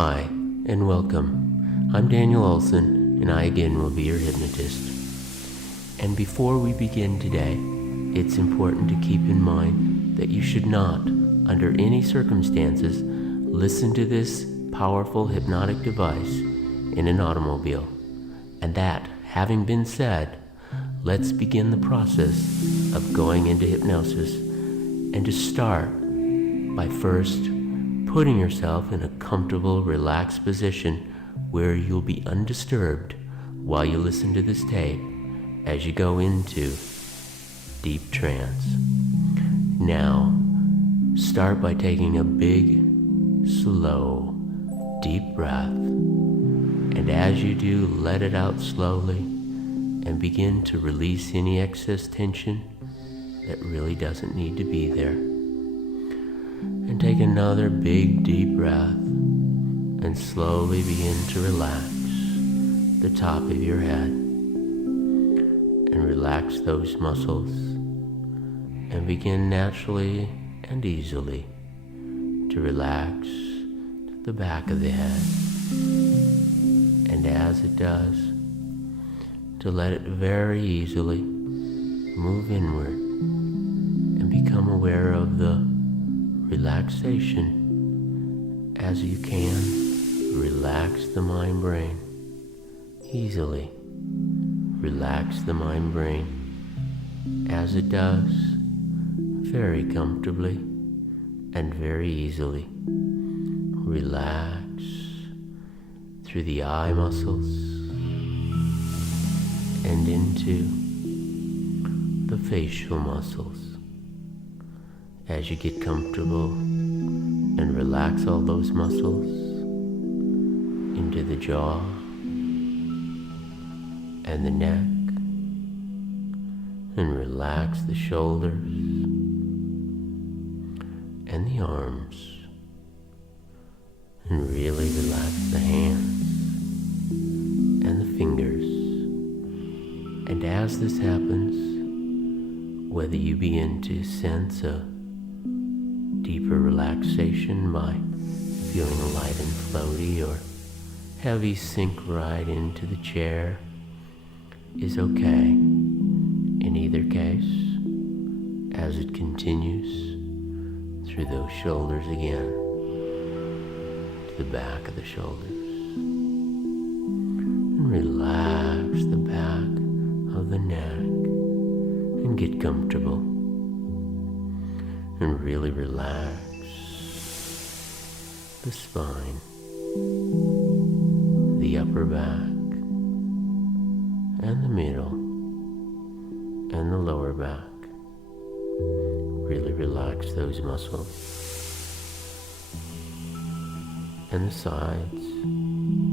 Hi, and welcome. I'm Daniel Olson, and I again will be your hypnotist. And before we begin today, it's important to keep in mind that you should not, under any circumstances, listen to this powerful hypnotic device in an automobile. And that having been said, let's begin the process of going into hypnosis, and to start by first putting yourself in a comfortable, relaxed position where you'll be undisturbed while you listen to this tape as you go into deep trance. Now, start by taking a big, slow, deep breath, and as you do, let it out slowly and begin to release any excess tension that really doesn't need to be there. And take another big, deep breath and slowly begin to relax the top of your head and relax those muscles and begin naturally and easily to relax the back of the head. And as it does, to let it very easily move inward and become aware of the relaxation as you can. Relax the mind brain easily. Relax the mind brain as it does, very comfortably and very easily. Relax through the eye muscles and into the facial muscles. As you get comfortable and relax all those muscles into the jaw and the neck, and relax the shoulders and the arms, and really relax the hands and the fingers. And as this happens, whether you begin to sense a deeper relaxation by feeling light and floaty, or heavy sink right into the chair, is okay. In either case, as it continues through those shoulders again, to the back of the shoulders, and relax the back of the neck and get comfortable. And really relax the spine, the upper back, and the middle, and the lower back. Really relax those muscles. And the sides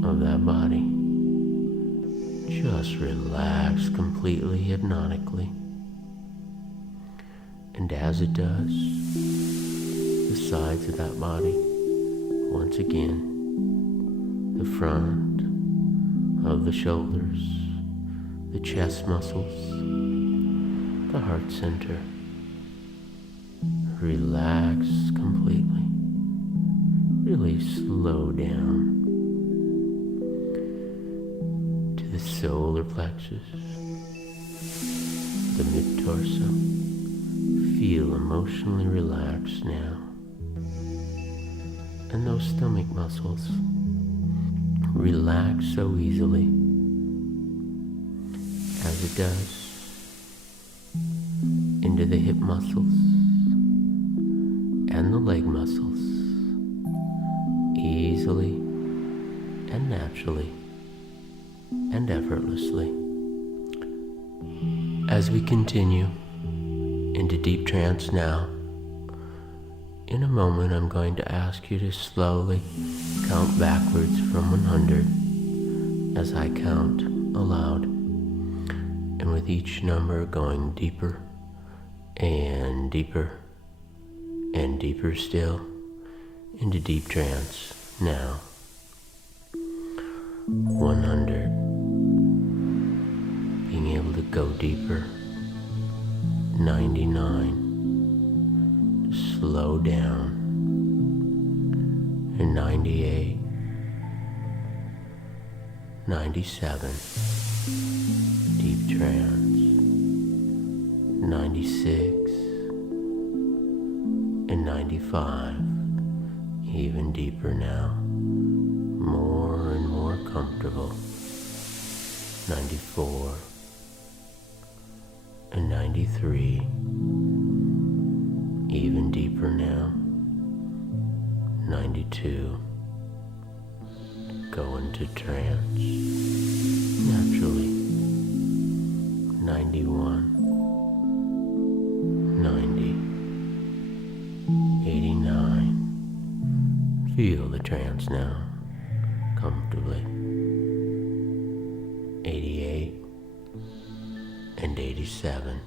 of that body. Just relax completely hypnotically. And as it does, the sides of that body, once again, the front of the shoulders, the chest muscles, the heart center, relax completely. Really slow down to the solar plexus, the mid-torso. Feel emotionally relaxed now. And those stomach muscles relax so easily as it does into the hip muscles and the leg muscles, easily and naturally and effortlessly. As we continue into deep trance now, in a moment I'm going to ask you to slowly count backwards from 100 as I count aloud, and with each number going deeper and deeper and deeper still into deep trance now. 100, being able to go deeper. 99, slow down. And 98, 97, deep trance, 96, and 95, even deeper now, more and more comfortable, 94, and 93, even deeper now, 92, go into trance naturally, 91, 90, 89, feel the trance now, comfortably, 88, and 87,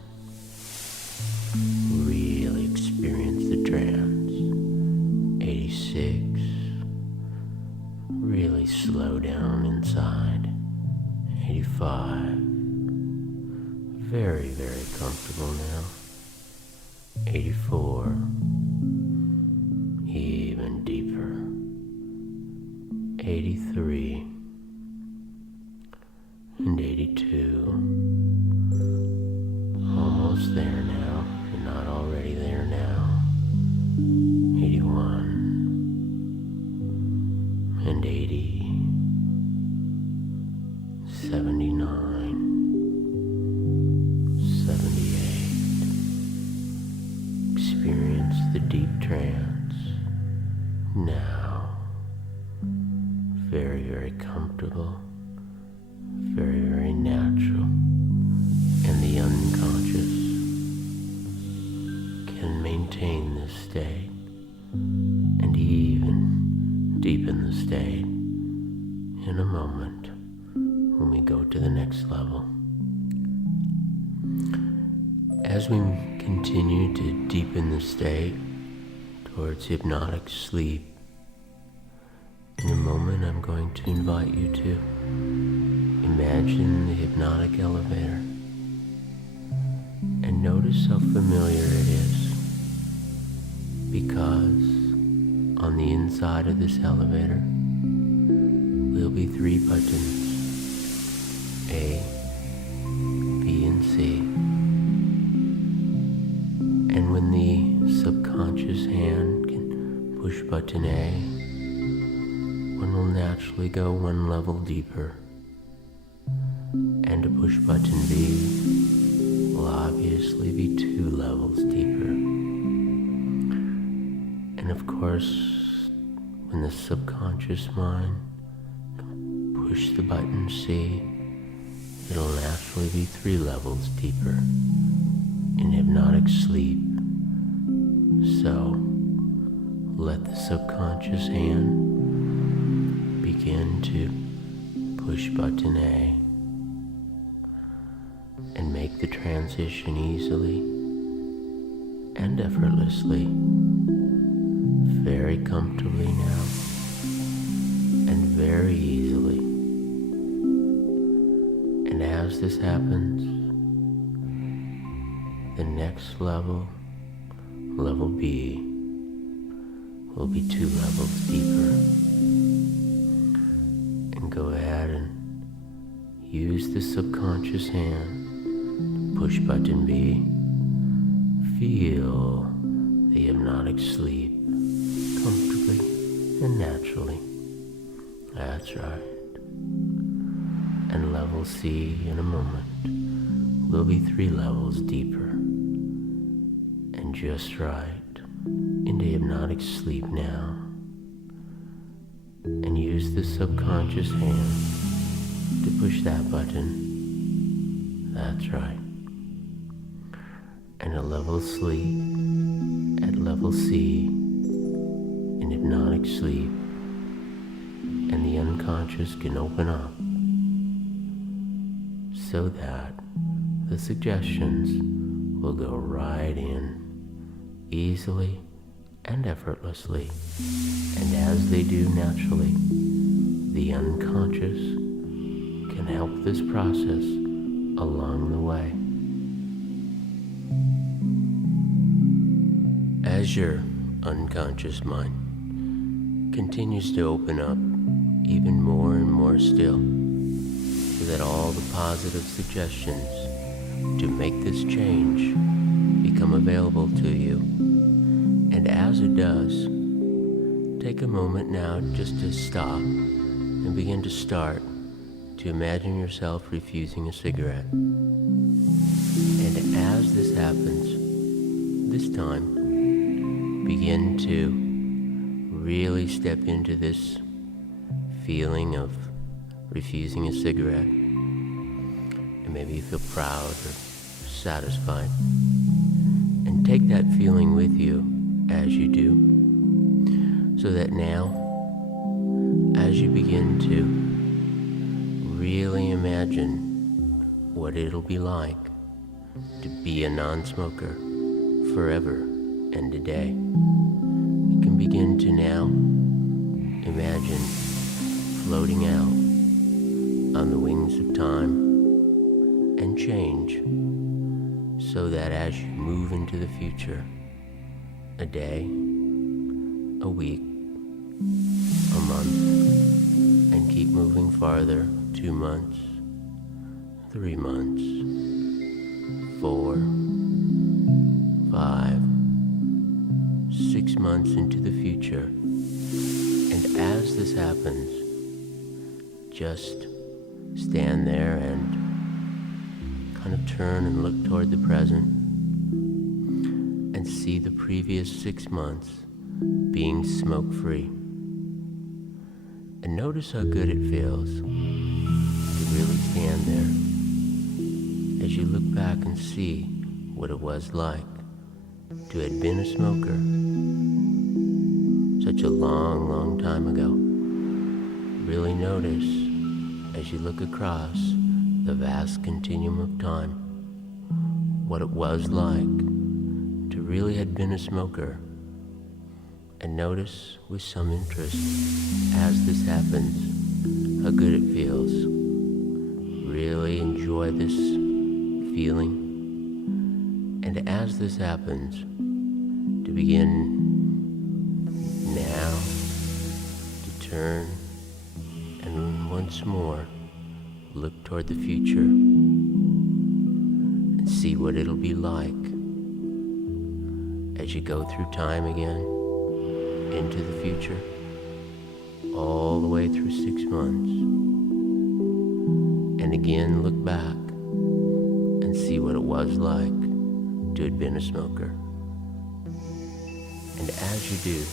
really experience the trance, 86, really slow down inside, 85, very, very comfortable now, 84, even deeper, 83, and 82, almost there now, you're not already there now, 81, and 80, 79, 78, experience the deep trance, now, very, very comfortable, very, very natural, and the unconscious can maintain this state, and even deepen the state in a moment when we go to the next level. As we continue to deepen the state towards hypnotic sleep, in a moment I'm going to invite you to imagine the hypnotic elevator and notice how familiar it is, because on the inside of this elevator will be 3 buttons, A, B, and C. And when the subconscious hand can push button A, one will naturally go one level deeper. And to push button B will obviously be 2 levels deeper. And of course, when the subconscious mind push the button C, it'll naturally be 3 levels deeper in hypnotic sleep. So, let the subconscious hand begin to push button A and make the transition easily and effortlessly, very comfortably now, and very easily. And as this happens, the next level, level B, will be 2 levels deeper. And go ahead and use the subconscious hand to push button B. Feel the hypnotic sleep comfortably and naturally. That's right. And level C in a moment will be 3 levels deeper. And just right into hypnotic sleep now. And use the subconscious hand to push that button. That's right. And a level sleep at level C in hypnotic sleep, and the unconscious can open up so that the suggestions will go right in easily and effortlessly, and as they do naturally, the unconscious can help this process along the way. As your unconscious mind continues to open up even more and more still, that all the positive suggestions to make this change become available to you. And as it does, take a moment now just to stop and begin to start to imagine yourself refusing a cigarette. And as this happens, this time, begin to really step into this feeling of refusing a cigarette. And maybe you feel proud or satisfied. And take that feeling with you as you do, so that now, as you begin to really imagine what it'll be like to be a non-smoker forever and a day, you can begin to now imagine floating out on the wings of time and change, so that as you move into the future, a day, a week, a month, and keep moving farther, 2 months, 3 months, 4, 5, 6 months into the future. And as this happens, just stand there and kind of turn and look toward the present and see the previous 6 months being smoke-free. And notice how good it feels to really stand there as you look back and see what it was like to have been a smoker such a long, long time ago. Really notice as you look across the vast continuum of time what it was like to really have been a smoker. And notice with some interest as this happens how good it feels. Really enjoy this feeling. And as this happens, to begin now to turn and once more look toward the future and see what it'll be like as you go through time again into the future, all the way through 6 months, and again look back and see what it was like to have been a smoker. And as you do,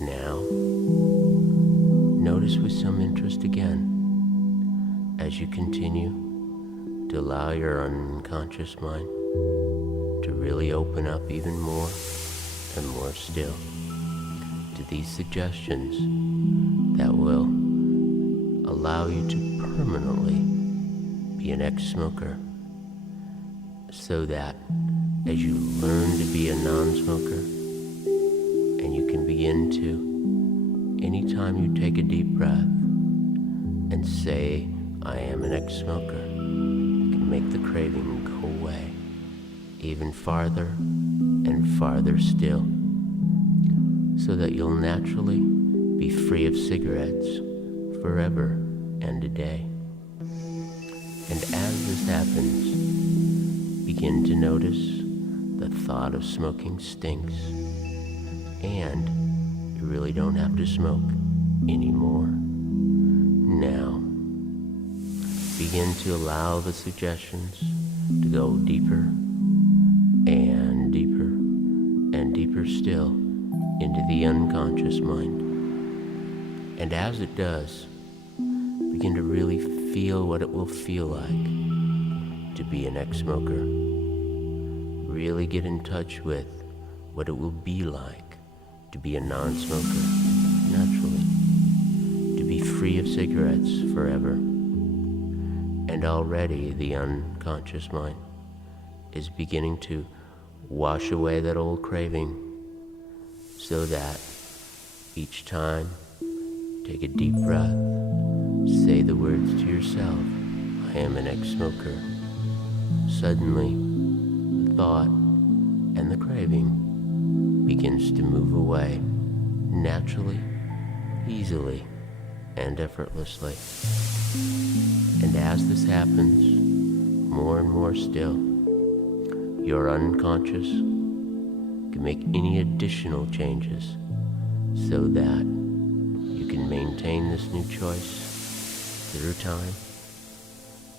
now notice with some interest again as you continue to allow your unconscious mind to really open up even more and more still to these suggestions that will allow you to permanently be an ex-smoker, so that as you learn to be a non-smoker, and you can begin to, anytime you take a deep breath and say, I am an ex-smoker, you can make the craving go away even farther and farther still, so that you'll naturally be free of cigarettes forever and a day. And as this happens, begin to notice the thought of smoking stinks, and you really don't have to smoke anymore. Now, begin to allow the suggestions to go deeper and deeper and deeper still into the unconscious mind. And as it does, begin to really feel what it will feel like to be an ex-smoker. Really get in touch with what it will be like to be a non-smoker, naturally, to be free of cigarettes forever. And already the unconscious mind is beginning to wash away that old craving, so that each time, take a deep breath, say the words to yourself, I am an ex-smoker. Suddenly, the thought and the craving begins to move away naturally, easily, and effortlessly. And as this happens, more and more still, your unconscious can make any additional changes so that you can maintain this new choice through time,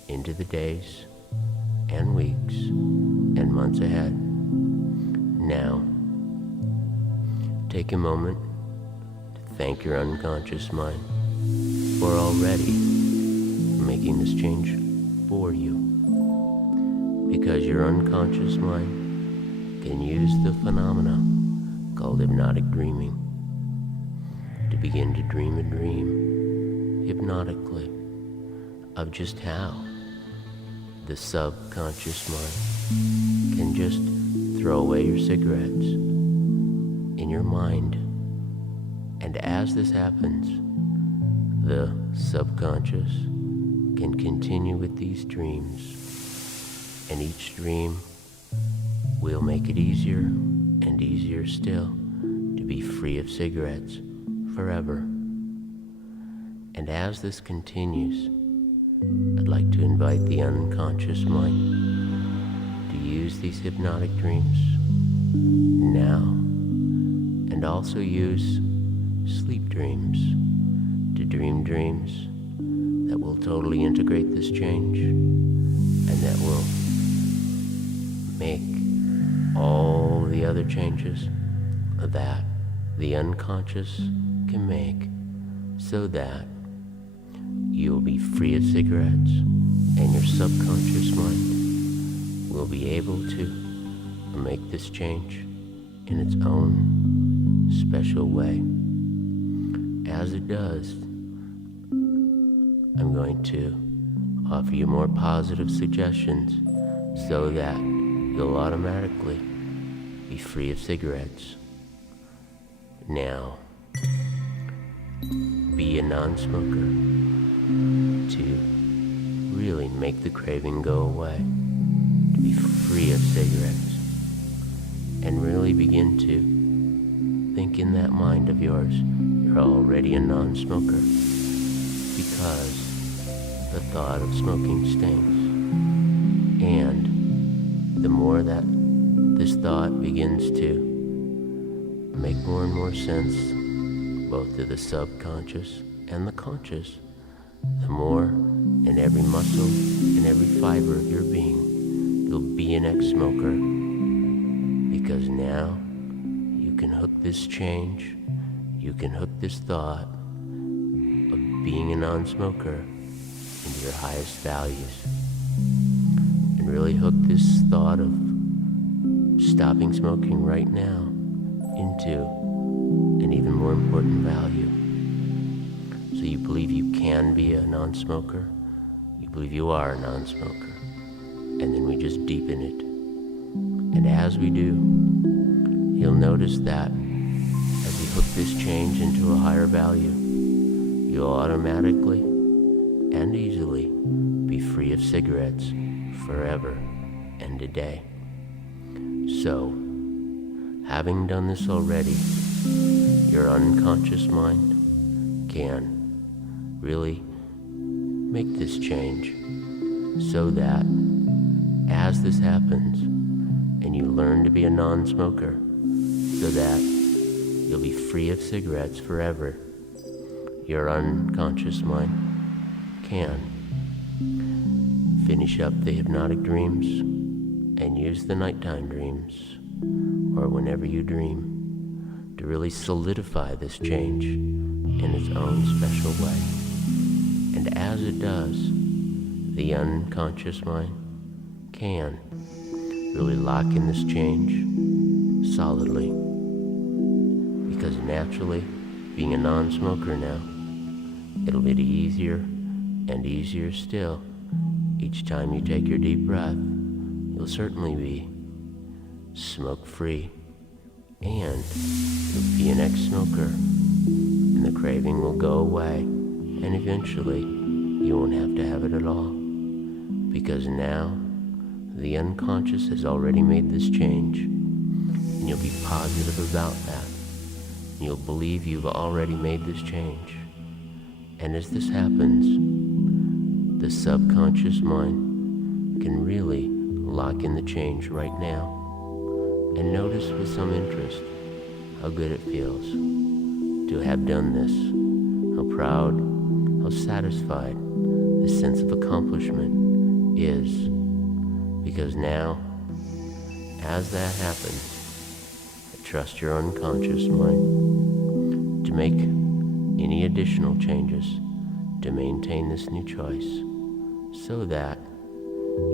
into the days and weeks and months ahead. Now, take a moment to thank your unconscious mind for already making this change for you, because your unconscious mind can use the phenomena called hypnotic dreaming to begin to dream a dream hypnotically of just how the subconscious mind can just throw away your cigarettes in your mind. And as this happens, the subconscious can continue with these dreams, and each dream will make it easier and easier still to be free of cigarettes forever. And as this continues, I'd like to invite the unconscious mind to use these hypnotic dreams now, and also use sleep dreams to dream dreams that will totally integrate this change and that will make all the other changes that the unconscious can make, so that you'll be free of cigarettes and your subconscious mind will be able to make this change in its own special way. As it does, I'm going to offer you more positive suggestions so that you'll automatically be free of cigarettes. Now, be a non-smoker to really make the craving go away, to be free of cigarettes, and really begin to think in that mind of yours you're already a non-smoker, because the thought of smoking stings. And the more that this thought begins to make more and more sense, both to the subconscious and the conscious, the more in every muscle and every fiber of your being, you'll be an ex-smoker, because now you can hook this change, you can hook this thought of being a non-smoker into your highest values, and really hook this thought of stopping smoking right now into an even more important value. So you believe you can be a non-smoker, you believe you are a non-smoker, and then we just deepen it. And as we do, you'll notice that as we hook this change into a higher value, you'll automatically and easily be free of cigarettes forever and a day. So, having done this already, your unconscious mind can really make this change, so that as this happens and you learn to be a non-smoker, so that you'll be free of cigarettes forever, your unconscious mind can finish up the hypnotic dreams and use the nighttime dreams, or whenever you dream, to really solidify this change in its own special way. And as it does, the unconscious mind can really lock in this change solidly, because naturally, being a non-smoker now, it'll be easier and easier still. Each time you take your deep breath, you'll certainly be smoke-free, and you'll be an ex-smoker, and the craving will go away, and eventually you won't have to have it at all, because now the unconscious has already made this change, and you'll be positive about that. You'll believe you've already made this change. And as this happens, the subconscious mind can really lock in the change right now. And notice with some interest how good it feels to have done this, how proud, how satisfied this sense of accomplishment is. Because now, as that happens, trust your unconscious mind to make any additional changes to maintain this new choice, so that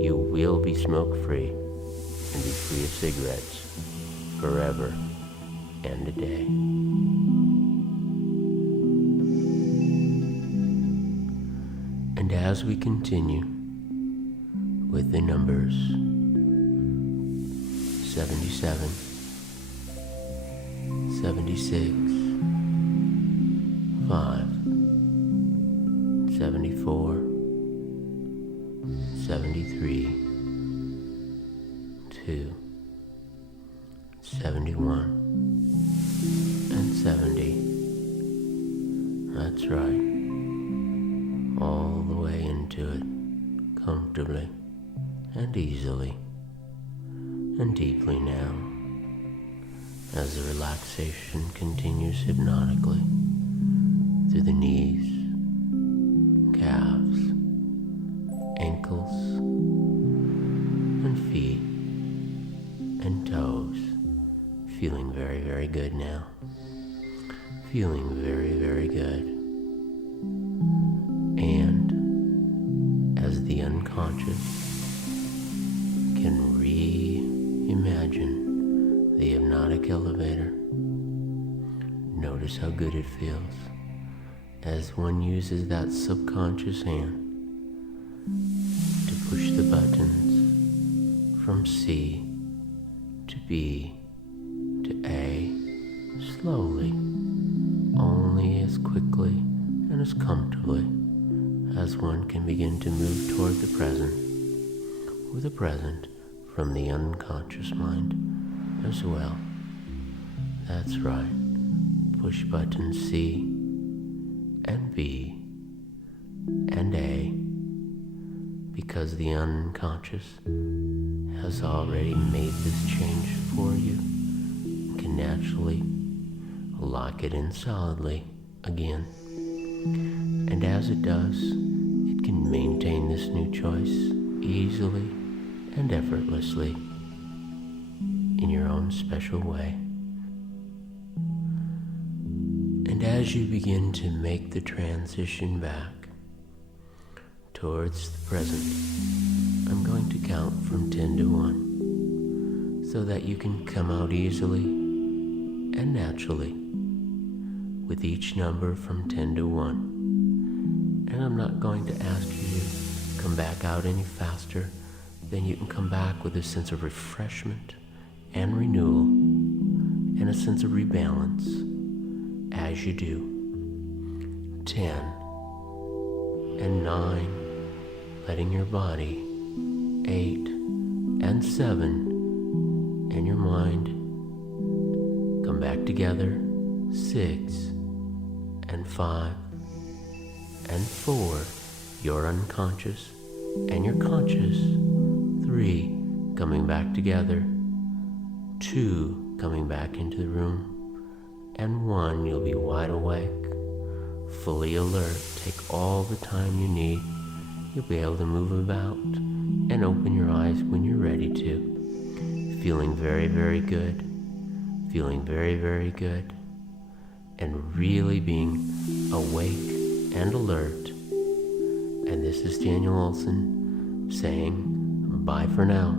you will be smoke-free and be free of cigarettes forever and a day. And as we continue with the numbers 77, 76, 5, 74, 73, 2, 71, and 70. That's right. All the way into it, comfortably and easily and deeply now, as the relaxation continues hypnotically through the knees, calves, ankles, and feet, and toes. Feeling very, very good now. Feeling very, very good. And as the unconscious can reimagine the hypnotic elevator, notice how good it feels as one uses that subconscious hand to push the buttons from C to B to A slowly, only as quickly and as comfortably as one can begin to move toward the present, with the present from the unconscious mind as well. That's right. Push buttons C and B and A, because the unconscious has already made this change for you and can naturally lock it in solidly again. And as it does, it can maintain this new choice easily and effortlessly in your own special way. And as you begin to make the transition back towards the present, I'm going to count from 10 to 1 so that you can come out easily and naturally with each number from 10 to 1. And I'm not going to ask you to come back out any faster than you can come back with a sense of refreshment and renewal and a sense of rebalance as you do. 10 and 9, letting your body, 8 and 7, and your mind come back together, 6 and 5 and 4, your unconscious and your conscious, 3 coming back together, 2 coming back into the room, and 1 you'll be wide awake, fully alert. Take all the time you need. You'll be able to move about and open your eyes when you're ready to. Feeling very, very good. Feeling very, very good. And really being awake and alert. And this is Daniel Olson saying bye for now.